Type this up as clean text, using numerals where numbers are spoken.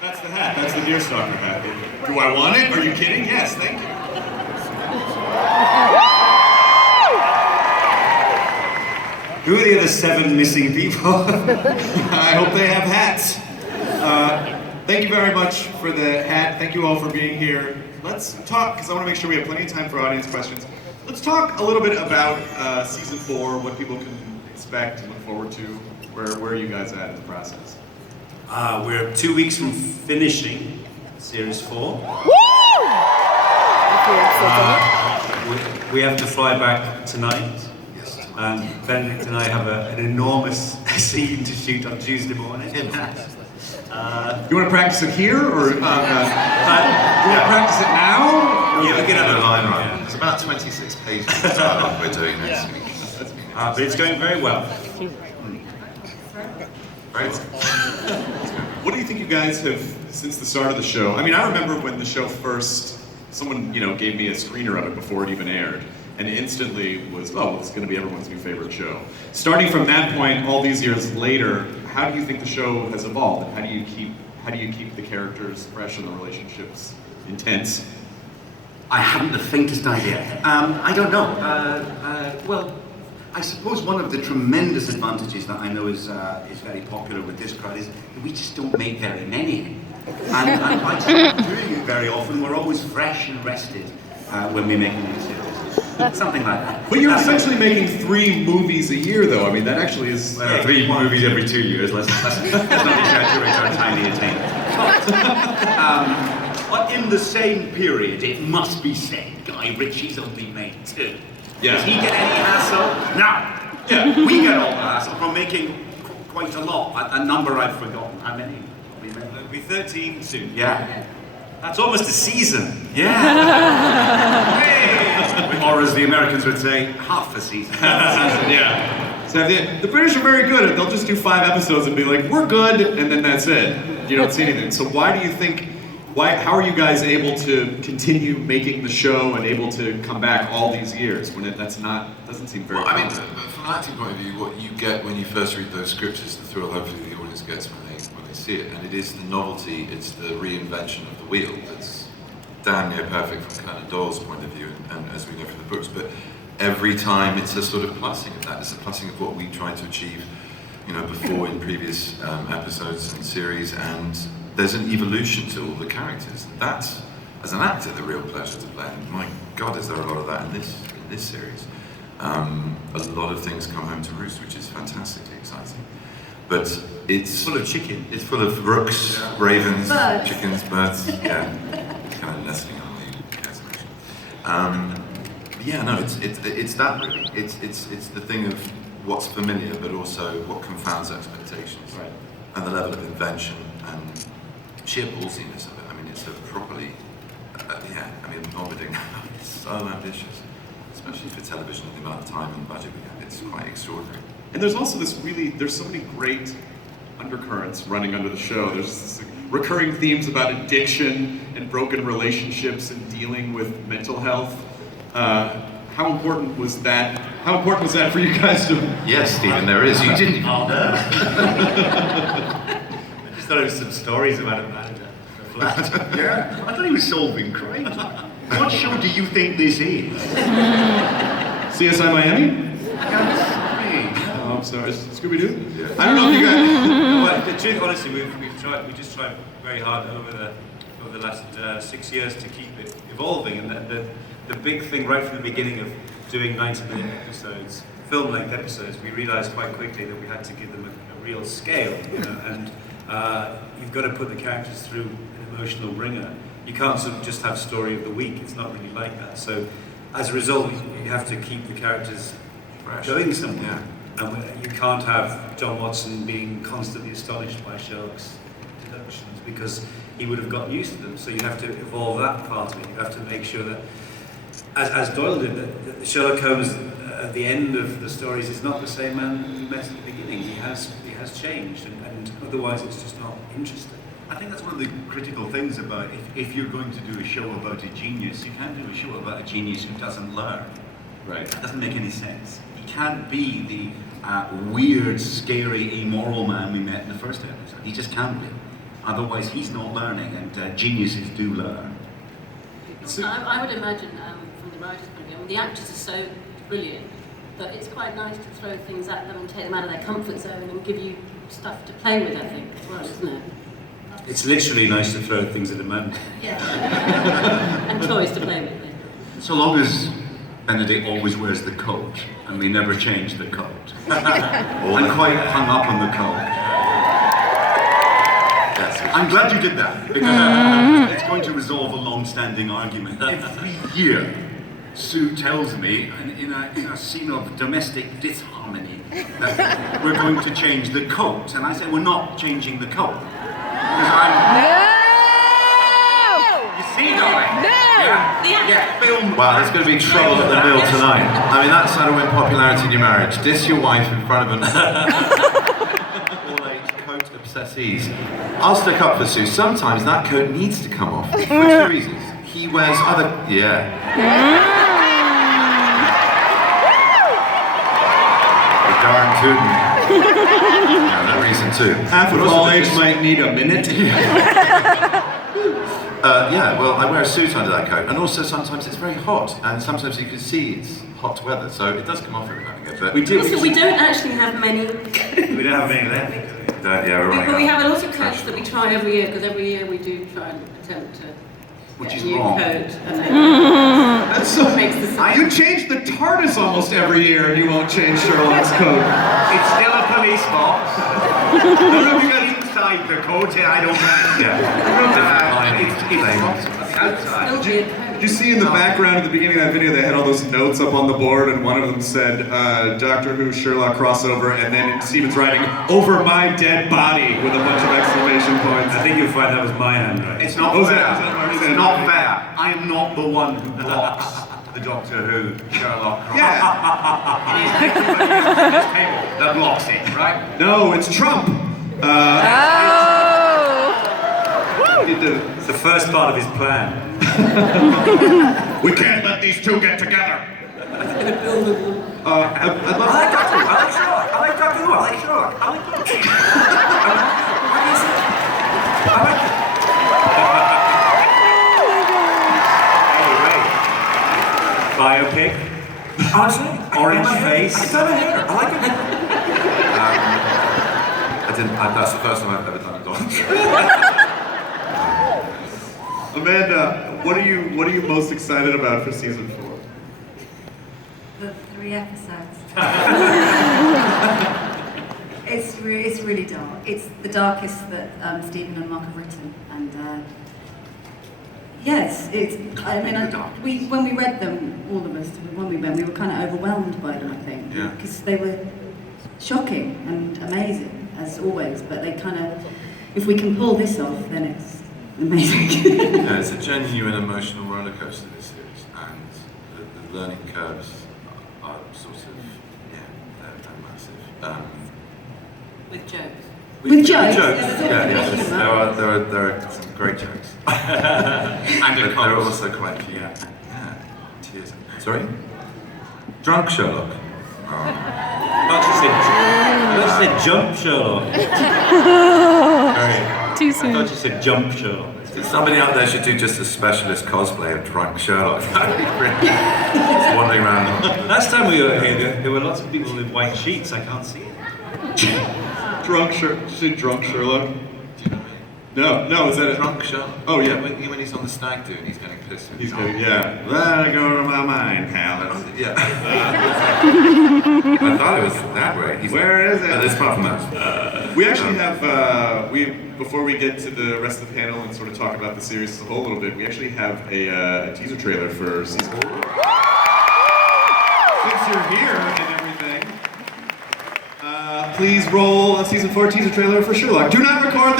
That's the hat. That's the Deerstalker hat. Do I want it? Are you kidding? Yes, thank you. Who are the other 7 missing people? I hope they have hats. Thank you very much for the hat. Thank you all for being here. Let's talk, because I want to make sure we have plenty of time for audience questions. Let's talk a little bit about season 4, what people can expect and look forward to. Where are you guys at in the process? We're 2 weeks from finishing series 4. We have to fly back tonight. Benedict and I have an enormous scene to shoot on Tuesday morning. You want to practice it here, or you want to practice it now? Yeah, we can have a line right. It's about 26 pages of dialogue we're doing next week. But it's going very well. Great. What do you think you guys have, since the start of the show? I mean, I remember when the show first, someone gave me a screener of it before it even aired, and instantly was, oh, well, it's going to be everyone's new favorite show. Starting from that point, all these years later, how do you think the show has evolved? And how do you keep the characters fresh and the relationships intense? I haven't the faintest idea. I don't know. Well, I suppose one of the tremendous advantages that I know is very popular with this crowd is that we just don't make very many. And by just not doing it very often, we're always fresh and rested when we make a new series. Something like that. But you're essentially making 3 movies a year, though. I mean, that actually is... 3 movies every 2 years. Let's not exaggerate our tiny attainment. But in the same period, it must be said, Guy Ritchie's only made 2. Yeah. Does he get any hassle? No. Yeah. We get all the hassle from making quite a lot. A number I've forgotten. How many? It'll be 13 soon. Yeah. That's almost a season. Yeah. Hey! Or as the Americans would say, half a season. Yeah. So the British are very good at it. They'll just do 5 episodes and be like, we're good, and then that's it. You don't see anything. So why do you think, how are you guys able to continue making the show and able to come back all these years when doesn't seem very Well, I mean, common? from an acting point of view, what you get when you first read those scripts is the thrill hopefully the audience gets when they see it. And it is the novelty, it's the reinvention of the wheel that's damn near perfect from Conan Doyle's point of view, and as we know from the books, but every time it's a sort of plussing of that. It's a plussing of what we tried to achieve, before in previous episodes and series, and there's an evolution to all the characters. And that's, as an actor, the real pleasure to play. And my God, is there a lot of that in this series. A lot of things come home to roost, which is fantastically exciting. But it's Full of chicken. It's full of rooks, ravens, chickens, birds. Yeah, kind of nestling on the cat's yeah, no, it's that really. It's the thing of what's familiar, but also what confounds expectations, Right. and the level of invention and sheer ballsiness of it. I mean, it's a properly, vomiting. It's so ambitious, especially for television and the amount of time and budget we have. It's quite extraordinary. And there's also there's so many great undercurrents running under the show. There's this recurring themes about addiction and broken relationships and dealing with mental health. How important was that? How important was that for you guys to? Yes, Stephen, there is. You didn't. I just thought it was some stories about a manager. Yeah. I thought he was solving crime. What show do you think this is? CSI Miami? Oh, I'm sorry. Scooby-Doo? Yeah. I don't know if you guys... Well, the truth, honestly, we just tried very hard over the last 6 years to keep it evolving, and the big thing right from the beginning of doing 90-minute episodes, film-length episodes, we realised quite quickly that we had to give them a real scale, and you've got to put the characters through an emotional ringer. You can't sort of just have story of the week. It's not really like that. So, as a result, you have to keep the characters going somewhere. And you can't have John Watson being constantly astonished by Sherlock's deductions because he would have gotten used to them. So you have to evolve that part of it. You have to make sure that, as Doyle did, that Sherlock Holmes at the end of the stories is not the same man you met at the beginning. He has changed, and otherwise it's just not interesting. I think that's one of the critical things about if you're going to do a show about a genius, you can't do a show about a genius who doesn't learn. Right. That doesn't make any sense. He can't be the weird, scary, immoral man we met in the first episode. He just can't be. Otherwise, he's not learning, and geniuses do learn. So I would imagine, from the writer's point of view, I mean, the actors are so brilliant that it's quite nice to throw things at them and take them out of their comfort zone and give you stuff to play with, I think, as well, isn't it? It's literally nice to throw things at a man. Yeah. And toys to play with. So long as Benedict always wears the coat, and they never change the coat. I'm quite hung up on the coat. Yes, I'm glad you did that, because it's going to resolve a long-standing argument. Every year, Sue tells me, in a scene of domestic disharmony, that we're going to change the coat. And I say, we're not changing the coat. Because You see, darling? No! Yeah, film. Wow, there's going to be trouble at the mill tonight. I mean, that's how to win popularity in your marriage. Diss your wife in front of an all-age coat obsessees. I'll stick up for Sue. Sometimes that coat needs to come off for two reasons. He wears other... Yeah. The darn tootin'. Yeah, that reason too. Half of all age might need a minute. Yeah, well, I wear a suit under that coat, and also sometimes it's very hot, and sometimes you can see it's hot weather, so it does come off every now and again. But We do. Also, we don't actually have many. We don't have any left. yeah, we're running But we out. have a lot of coats that we try every year, because every year we do try and attempt to Which get is a new wrong. coat. And then That's so. makes the You change the TARDIS almost every year, and you won't change Sherlock's coat. It's still a police box. I don't think that's inside the coat, I don't know. Yeah. It's outside. It'll be a coat. Did you see in the background at the beginning of that video, they had all those notes up on the board, and one of them said, Doctor Who Sherlock crossover, and then Stephen's writing, over my dead body, with a bunch of exclamation points. I think you'll find that was my handwriting. It's not Oh, is fair. that what you said? It's not fair. I am not the one who blocks the Doctor Who Sherlock. Yeah. It is everybody else at this table that blocks it, right? No, it's Trump. It's the first part of his plan. We can't let these two get together. I'd love Doctor Who. I like Sherlock. I like Doctor Who. I like Sherlock. I like Doctor Who. Biopic. Honestly, Orange face. I don't know. I like it. That's the first time I've ever done a Donald. Amanda, what are you most excited about for season 4? The 3 episodes. It's really dark. It's the darkest that Stephen and Mark have written, and yes, it's. I mean, when we read them, all of us, when we read, we were kind of overwhelmed by them. I think, Yeah. because they were shocking and amazing as always. But they kind of, if we can pull this off, then it's amazing. Yeah, it's a genuine emotional roller coaster, this series, and the learning curves are sort of, yeah, they're massive. with jokes. With jokes. Yeah. There are some great jokes. And But they're also quite cute. Yeah. Tears. Sorry? Drunk Sherlock. I thought you said jump Sherlock. Very. Too I soon. thought you said jump Sherlock. Somebody out there should do just a specialist cosplay of Drunk Sherlock. That'd be great. Just wandering around. Last time we were here, there were lots of people in white sheets. I can't see it. Drunk Sherlock? No, is that it? Drunk Sherlock. Oh, yeah. When he's on the stag do and he's getting pissed. He's going, yeah. Let it go to my mind, pal. Yeah. I thought it was that way. Where is it? It's far from that. We actually have, before we get to the rest of the panel and sort of talk about the series as a whole a little bit, we actually have a teaser trailer for season 4. Since you're here and everything, please roll a season 4 teaser trailer for Sherlock. Do not record